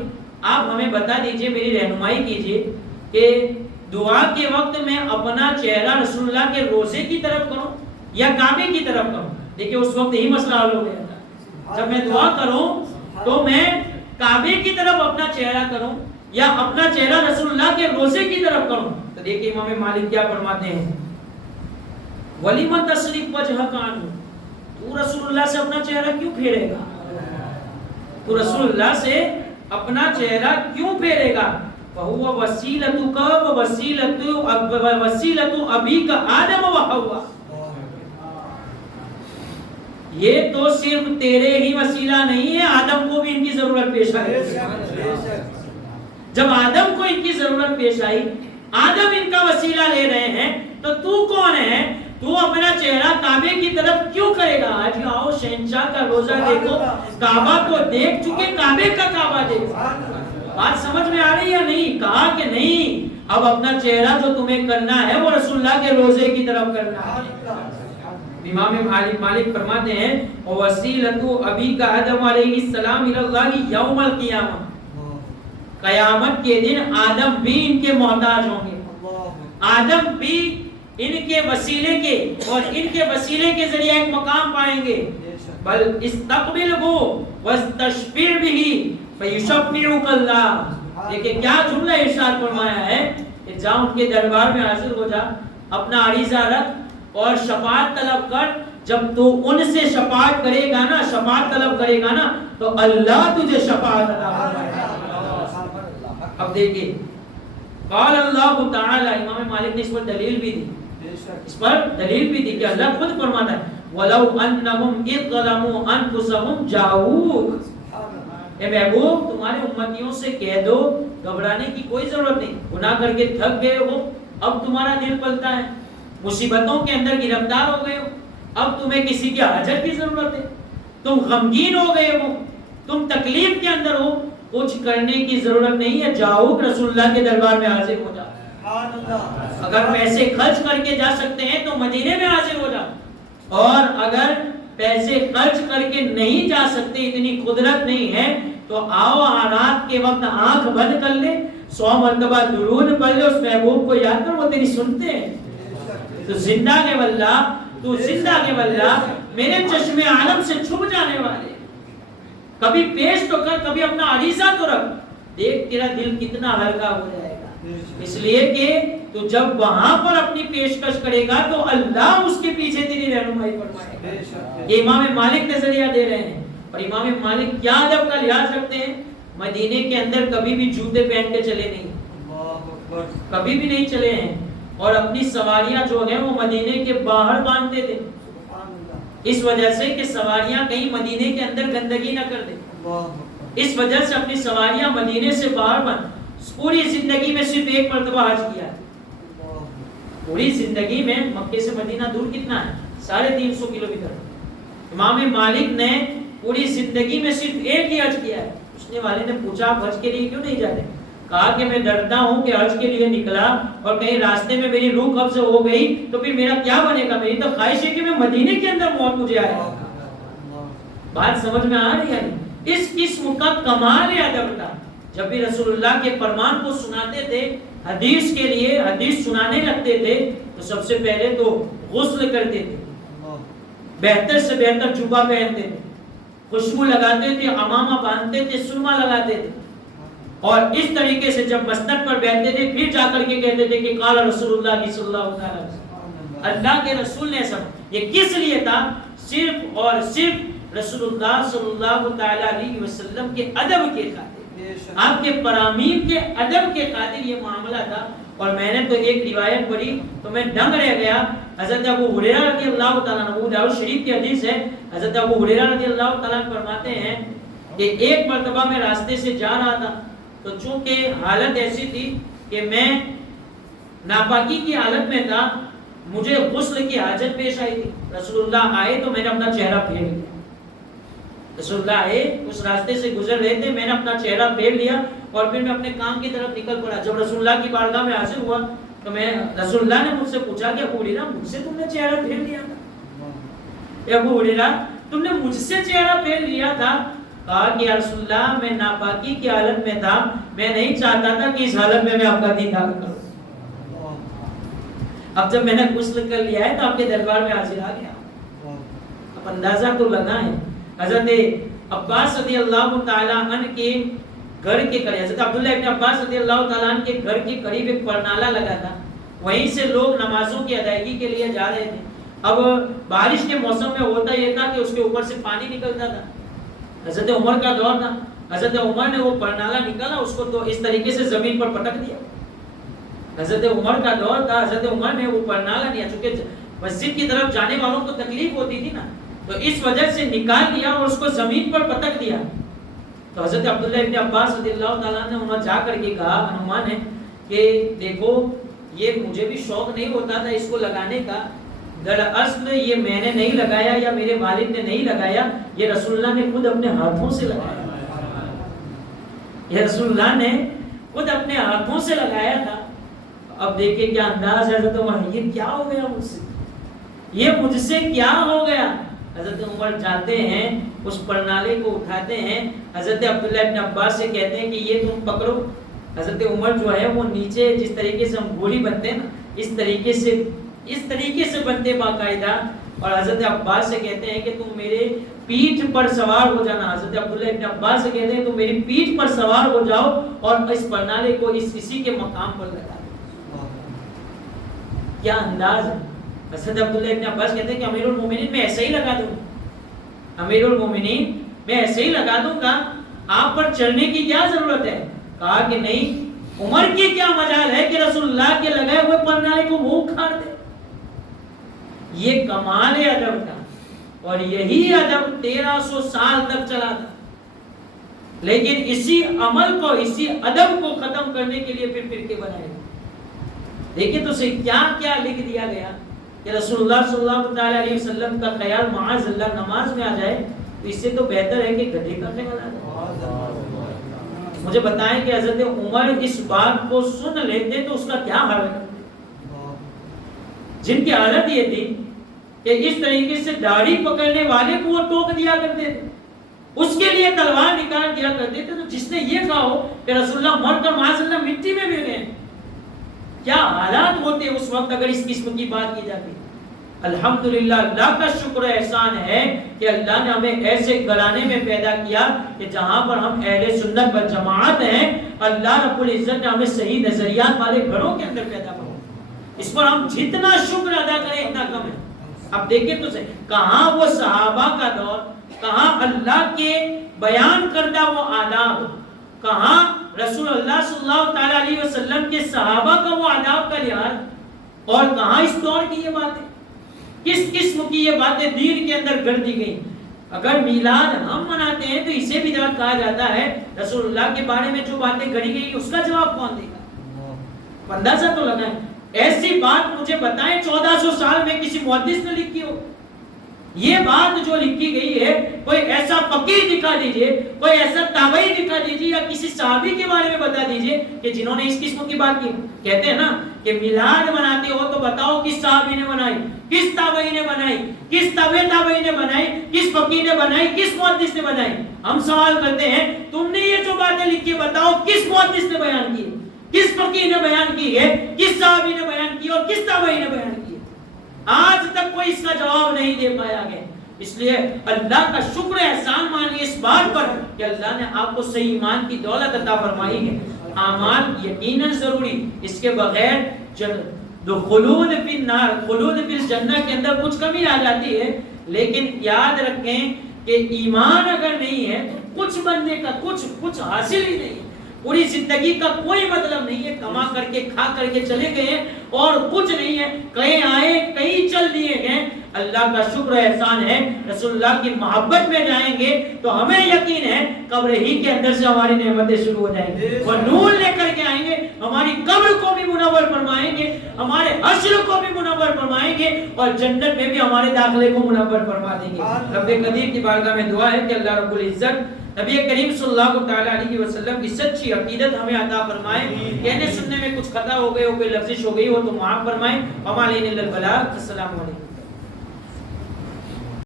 آپ ہمیں بتا دیجئے، میری رہنمائی کیجئے کہ دعا کے وقت میں اپنا چہرہ رسول اللہ کے روزے کی طرف کروں یا کعبے کی طرف کروں. دیکھیں اس وقت یہی مسئلہ حل ہو گیا تھا، جب میں دعا کروں تو میں کعبے کی طرف اپنا چہرہ کروں یا اپنا چہرہ رسول اللہ کے روزے کی طرف کروں؟ تو دیکھیں امام مالک کیا فرماتے ہیں، وَلِمَ تَصْرِفْ وَجْهَكَ عَنْهُ، تو رسول اللہ سے اپنا چہرہ کیوں پھیرے گا؟ تو رسول اللہ سے اپنا چہرہ کیوں پھیرے گا؟ فَهُوَ وَسِيلَتُكَ وَوَسِيلَةُ أَبِيكَ آدَمَ وَحَوَّا، یہ تو صرف تیرے ہی وسیلہ نہیں ہے، آدم کو بھی ان کی ضرورت پیش آئی۔ جب آدم کو ان کی ضرورت پیش آئی، آدم ان کا وسیلہ لے رہے ہیں، تو کون ہے؟ تو اپنا چہرہ کعبے کی طرف کیوں کرے گا؟ آج آؤ شہنشاہ کا روزہ دیکھو، کعبہ کو دیکھ چکے، کعبے کا کعبہ دیکھو۔ بات سمجھ میں آ رہی ہے نہیں؟ کہا کہ نہیں، اب اپنا چہرہ جو تمہیں کرنا ہے وہ رسول اللہ کے روزے کی طرف کرنا ہے۔ امام مالک فرماتے ہیں وَوَسِيلَةُ أَبِيكَ آدَمَ علیہ السلام إِلَى اللَّهِ يَوْمَ الْقِيَامَةِ، قیامت کے دن آدم بھی ان کے محتاج ہوں گے، آدم بھی ان کے وسیلے کے اور ان کے وسیلے کے ذریعے ایک مقام پائیں گے۔ بل استقبلہ واستشفع بہ فیشفعک اللہ، دیکھیں کیا جملہ ارشاد فرمایا ہے کہ جا ان کے دربار میں حاضر ہو جا، اپنا عریضہ رکھ اور شفاعت طلب کر، جب تو ان سے شفاعت کرے گا نا، شفاعت طلب کرے گا نا، تو اللہ تجھے شفاعت عطا فرمائے گا۔ اب دیکھیں قال اللہ تعالی، امام مالک نے اس پر دلیل بھی دی، اس پر دلیل بھی دی کہ اللہ خود فرماتا ہے وَلَوْ أَنَّهُمْ إِذْ ظَلَمُوا أَنفُسَهُمْ جَاءُوكَ، اے محبوب تمہارے امتیوں سے کہہ دو گھبرانے کی کوئی ضرورت نہیں، گناہ کر کے تھک گئے ہو، اب تمہارا دل پلتا ہے، مصیبتوں کے اندر گرفتار ہو گئے ہو، اب تمہیں کسی کی حاجت کی ضرورت ہے، تم غمگین ہو گئے ہو، تم تکلیف کے اندر ہو، کچھ کرنے کی ضرورت نہیں ہے، جاؤ رسول اللہ کے دربار میں حاضر ہو جاؤ۔ اگر پیسے خرچ کر کے جا سکتے ہیں تو مدینے میں حاضر ہو جاؤ، اور اگر پیسے خرچ کر کے نہیں جا سکتے، اتنی قدرت نہیں ہے، تو آؤ رات کے وقت آنکھ بند کر لے، 100 مرتبہ درود پڑھ لے، اس محبوب کو یاد کر، وہ تیری سنتے ہیں۔ تو زندہ کے واللہ، تو زندہ کے واللہ میرے چشم عالم سے چھپ جانے والے، کبھی پیش تو کر، کبھی اپنا عریضہ تو رکھ، دیکھ تیرا دل کتنا ہلکا ہو جائے گا، اس لیے کہ تو جب وہاں پر اپنی پیشکش کرے گا تو اللہ اس کے پیچھے تیری رہنمائی فرمائے گا۔ یہ امام مالک نظریہ دے رہے ہیں، اور امام مالک کیا ادب کا لحاظ رکھتے ہیں، مدینے کے اندر کبھی بھی جوتے پہن کے چلے نہیں، کبھی بھی نہیں چلے ہیں، اور اپنی سواریاں جو ہیں وہ مدینے کے باہر باندھتے تھے، اس وجہ سے کہ سواریاں کہیں مدینے کے اندر گندگی نہ کر دیں، اس وجہ سے اپنی سواریاں مدینے سے باہر باندھ۔ پوری زندگی میں صرف ایک مرتبہ حج کیا، پوری زندگی میں، مکے سے مدینہ دور کتنا ہے؟ 350 کلومیٹر۔ امام مالک نے پوری زندگی میں صرف ایک ہی حج کیا ہے۔ پوچھنے والے نے پوچھا آپ حج کے لیے کیوں نہیں جاتے؟ کہا کہ میں ڈرتا ہوں کہ حج کے لیے نکلا اور کہیں راستے میں میری روح قبض ہو گئی تو پھر میرا کیا بنے گا، میری تو خواہش ہے کہ میں مدینے کے اندر موت مجھے آئے۔ بات سمجھ میں آ رہی ہے؟ اس قسم کا کمال ادب تھا، جب بھی رسول اللہ کے فرمان کو سناتے تھے، حدیث کے لیے حدیث سنانے لگتے تھے، تو سب سے پہلے تو غسل کرتے تھے، بہتر سے بہتر جبہ پہنتے تھے، خوشبو لگاتے تھے، امامہ باندھتے تھے، سرما لگاتے تھے، اور اس طریقے سے جب مسند پر بیٹھتے تھے پھر جا کر کے کہتے تھے کہ قال رسول اللہ صلی اللہ علیہ وسلم، اللہ کے رسول نے سب۔ یہ کس لیے تھا؟ صرف اور صرف رسول اللہ صلی اللہ تعالی علیہ وسلم کے ادب کے خاطر، آپ کے فرامین کے ادب کے خاطر یہ معاملہ تھا۔ اور میں نے تو ایک روایت پڑھی تو میں دنگ رہ گیا، حضرت ابو ہریرہ رضی اللہ تعالیٰ عنہ، ابو داؤد شریف کی حدیث ہے، حضرت ابو ہریرہ رضی اللہ تعالیٰ عنہ فرماتے ہیں کہ ایک مرتبہ میں راستے سے جا رہا تھا، تو چونکہ حالت ایسی تھی کہ میں ناپاکی کی حالت میں تھا، مجھے غسل کی حاجت پیش آئی تھی، رسول اللہ آئے تو میں نے اپنا چہرہ پھیر لیا، رسول اللہ آئے اس راستے سے گزر رہے تھے، میں نے اپنا چہرہ پھیر لیا اور پھر میں اپنے کام کی طرف نکل پڑا۔ جب رسول اللہ کی بارگاہ میں حاضر ہوا تو میں رسول اللہ نے مجھ سے پوچھا کہ ابو ہریرہ مجھ سے تم نے چہرہ پھیر لیا تھا؟ ابو ہریرہ تم نے مجھ سے چہرہ پھیر لیا تھا؟ کہا کہ یا رسول اللہ میں ناپاکی کی حالت میں تھا، میں نہیں چاہتا تھا کہ اس حالت میں آپ کا دیدار کروں، اب جب میں نے غسل کر لیا ہے تو آپ کے دربار میں حاضر آ گیا۔ اب اندازہ تو لگا ہے، حضرت عباس رضی اللہ تعالیٰ عنہ کے گھر کے قریب، حضرت عبداللہ ابن عباس رضی اللہ تعالیٰ عنہ کے گھر کے قریب ایک پرنالہ لگا تھا، وہیں سے لوگ نمازوں کی ادائیگی کے لیے جا رہے تھے. اب بارش کے موسم میں ہوتا یہ تھا کہ اس کے اوپر سے پانی نکلتا تھا. حضرت عمر کا دور تھا، حضرت عمر نے وہ پرنالہ نکالا، اس کو تو اس طریقے سے زمین پر پٹک دیا. حضرت عمر کا دور تھا، حضرت عمر نے وہ پرنالہ لیا، چونکہ مسجد کی طرف جانے والوں کو تکلیف ہوتی تھی نا، تو اس وجہ سے نکال لیا اور اس کو زمین پر پٹک دیا. تو حضرت عبداللہ ابن عباس رضی اللہ تعالیٰ نے انہوں جا کر کے کہا، عنوان ہے کہ دیکھو یہ مجھے بھی شوق نہیں ہوتا تھا اس کو لگانے کا، دراصل یہ میں نے نہیں لگایا یا میرے والد نے نہیں لگایا، یہ رسول اللہ نے خود اپنے ہاتھوں سے لگایا. یہ رسول اللہ نے خود اپنے ہاتھوں سے لگایا تھا. اب دیکھیں کیا انداز ہے حضرت عمر، یہ کیا ہو گیا مجھ سے، یہ مجھ سے کیا ہو گیا. حضرت عمر جاتے ہیں، اس پرنالے کو اٹھاتے ہیں، حضرت عبداللہ ابن عباس سے کہتے ہیں کہ یہ تم پکڑو. حضرت عمر جو ہے وہ نیچے جس طریقے سے ہم گھوڑی بنتے ہیں نا، اس طریقے سے بنتے باقاعدہ، اور حضرت عباس سے کہتے ہیں کہ تم میرے پیٹھ پر سوار ہو جانا. حضرت عبداللہ ابن عباس سے کہتے ہیں تم میری پیٹھ پر سوار ہو جاؤ اور اس پرنالے کو اسی کے مقام پر لگا دو. کیا انداز ہے. حضرت عبداللہ ابن عباس کہتے ہیں کہ امیر المومنین میں ایسے ہی لگا دوں، امیر المومنین میں ایسے ہی لگا دوں گا، آپ پر چڑھنے کی کیا ضرورت ہے. کہا کہ نہیں، عمر کی کیا مجال ہے کہ رسول اللہ کے لگائے ہوئے پرنالے کو وہ اکھاڑ دے. یہ کمال ادب تھا، اور یہی ادب 1300 سال تک چلا تھا. لیکن اسی عمل کو، اسی ادب کو ختم کرنے کے لیے پھر فرقے بنائے. دیکھیں تو اسے کیا کیا لکھ دیا گیا کہ رسول اللہ صلی اللہ علیہ وسلم کا خیال معاذ اللہ نماز میں آ جائے، تو اس سے تو بہتر ہے کہ گدھے کا خیال آ جائے. مجھے بتائیں کہ حضرت عمر اس بات کو سن لیتے تو اس کا کیا حال ہے، جن کی حالت یہ تھی کہ اس طریقے سے داڑھی پکڑنے والے کو وہ ٹوک دیا کرتے تھے، اس کے لیے تلوار نکال دیا کرتے تھے. تو جس نے یہ کہا ہو کہ رسول اللہ مر کر معاذ اللہ مٹی میں مل گئے، کیا حالات ہوتے اس وقت اگر اس قسم کی بات کی جاتی. الحمدللہ اللہ کا شکر احسان ہے کہ اللہ نے ہمیں ایسے گھرانے میں پیدا کیا کہ جہاں پر ہم اہل سنت و جماعت ہیں. اللہ رب العزت نے ہمیں صحیح نظریات والے گھروں کے اندر پیدا کیا. اس پر ہم جتنا شکر ادا کریں اتنا کم ہے. اب دیکھیں تو صحیح، کہاں وہ صحابہ کا دور، کہاں اللہ کے بیان کردہ وہ آداب، کہاں رسول اللہ صلی اللہ تعالی علیہ وسلم کے صحابہ کا وہ آداب کا لحاظ، اور کہاں اس دور کی یہ باتیں، کس قسم کی یہ باتیں دین کے اندر گڑ دی گئی. اگر میلاد ہم مناتے ہیں تو اسے بھی جب کہا جاتا ہے رسول اللہ کے بارے میں جو باتیں گڑی گئی اس کا جواب کون دے گا. اندازہ تو لگائیں. ایسی بات مجھے بتائیں 1400 سال میں کسی محدث نے لکھی ہو. یہ بات جو لکھی گئی ہے کوئی ایسا فقیہ دکھا دیجئے، کوئی ایسا تابعی دکھا دیجئے یا کسی صحابی کے بارے میں بتا دیجئے کہ جنہوں نے اس قسم کی بات کی. کہتے ہیں نا کہ میلاد مناتے ہو تو بتاؤ کس صحابی نے بنائی، کس تابعی نے بنائی، کس تابعی نے بنائی، کس فقیہ نے بنائی، کس محدث نے بنائی. ہم سوال کرتے ہیں تم نے یہ جو باتیں لکھی بتاؤ کس محدث نے بیان کی، کس فقیہ نے بیان کی ہے، کس صحابی نے بیان کی اور کس تابعی نے بیان کی. آج تک کوئی اس کا جواب نہیں دے پایا گیا. اس لیے اللہ کا شکر احسان مانیے اس بات پر کہ اللہ نے آپ کو صحیح ایمان کی دولت عطا فرمائی ہے. اعمال یقیناً ضروری، اس کے بغیر خلود فی النار، خلود فی الجنہ کے اندر کچھ کمی آ جاتی ہے. لیکن یاد رکھیں کہ ایمان اگر نہیں ہے تو کچھ بننے کا کچھ حاصل ہی نہیں ہے. پوری زندگی کا کوئی مطلب نہیں ہے، کما کر کے کھا کر کے چلے گئے اور کچھ نہیں ہے، کہیں آئے کہیں چل دیے گئے. اللہ کا شکر احسان ہے رسول اللہ کی محبت میں جائیں گے تو ہمیں یقین ہے قبر ہی کے اندر سے ہماری نعمتیں شروع ہو جائیں گی اور نور لے کر کے آئیں گے. ہماری قبر کو بھی منور فرمائیں گے، ہمارے حشر کو بھی منور فرمائیں گے اور جنت میں بھی ہمارے داخلے کو منور فرما دیں گے. رب قدیر کی بارگاہ میں دعا ہے کہ اللہ رب العزت نبی کریم صلی اللہ تعالی علیہ وسلم کی سچی عقیدت ہمیں عطا فرمائے. کہنے سننے میں کچھ خطا ہو گئی ہو، کوئی لفظش ہو گئی ہو تو معاف فرمائے. وما علینا الا البلاغ. السلام علیکم.